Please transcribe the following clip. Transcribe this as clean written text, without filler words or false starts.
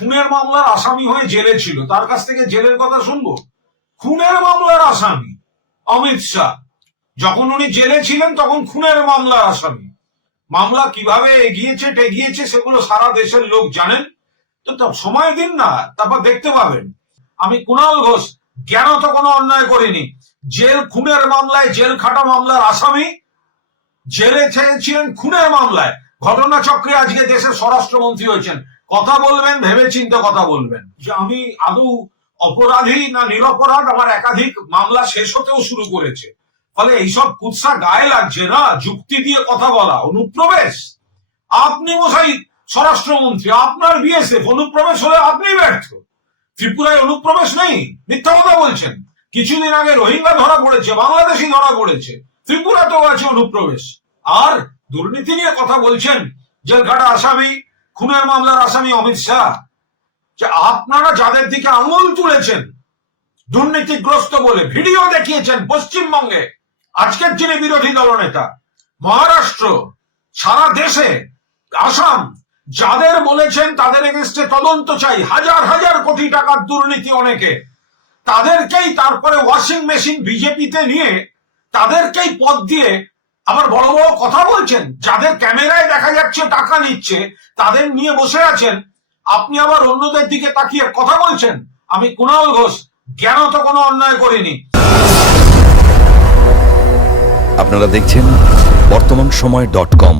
খুনের মামলার আসামি হয়ে জেলে ছিল, তার কাছ থেকে জেলের কথা শুনবো? খুনের মামলার আসামি অমিত শাহ, যখন উনি জেলে ছিলেন তখন খুনের মামলার আসামি। মামলা কিভাবে এগিয়েছে টেগিয়েছে সেগুলো সারা দেশের লোক জানেন। তো সময় দিন না, তারপর দেখতে পাবেন। আমি কুণাল ঘোষ জ্ঞানত কোনো অন্যায় করিনি। জেল খুনের মামলায়, জেল খাটা মামলার আসামি, জেলে ছিলেন খুনের মামলায়। ঘটনা চক্রে আজকে দেশের স্বরাষ্ট্রমন্ত্রী হয়েছেন। কথা বলবেন ভেবে চিন্তে কথা বলবেন, যে আমি আদৌ অপরাধী না নিরপরাধ। আমার একাধিক মামলা শেষ হতেও শুরু করেছে। ফলে এইসব কুৎসা গায়ে লাগছে না, যুক্তি দিয়ে কথা বলা। অনুপ্রবেশ, আপনি মশাই স্বরাষ্ট্রমন্ত্রী, আপনার বিএসএফ, অনুপ্রবেশ হলে আপনি ব্যর্থ। ত্রিপুরায় অনুপ্রবেশ নেই, মিথ্যা কথা বলছেন। কিছুদিন আগে রোহিঙ্গা ধরা পড়েছে, বাংলাদেশি ধরা পড়েছে, ত্রিপুরাতেও আছে অনুপ্রবেশ। আর দুর্নীতি নিয়ে কথা বলছেন, জেলখাটা আসামি, খুনের মামলার আসামি অমিত শাহ। যে আপনারা যাদের দিকে আঙুল তুলেছেন দুর্নীতিগ্রস্ত বলে, ভিডিও দেখিয়েছেন পশ্চিমবঙ্গে, আজকের যিনি বিরোধী দলনেতা, মহারাষ্ট্র, সারা দেশে, আসাম, যাদের বলেছেন তাদের এগেনস্টে তদন্ত চাই, হাজার হাজার কোটি টাকার দুর্নীতি অনেকে, তাদেরকেই তারপরে ওয়াশিং মেশিন বিজেপিতে নিয়ে তাদেরকেই পদ দিয়ে আবার বড় বড় কথা বলছেন। যাদের ক্যামেরায় দেখা যাচ্ছে টাকা নিচ্ছে, তাদের নিয়ে বসে আছেন, আপনি আবার অন্যদের দিকে তাকিয়ে কথা বলছেন। আমি কুণাল ঘোষ জ্ঞানত কোনো অন্যায় করিনি। আপনারা দেখছেন বর্তমান সময়.com।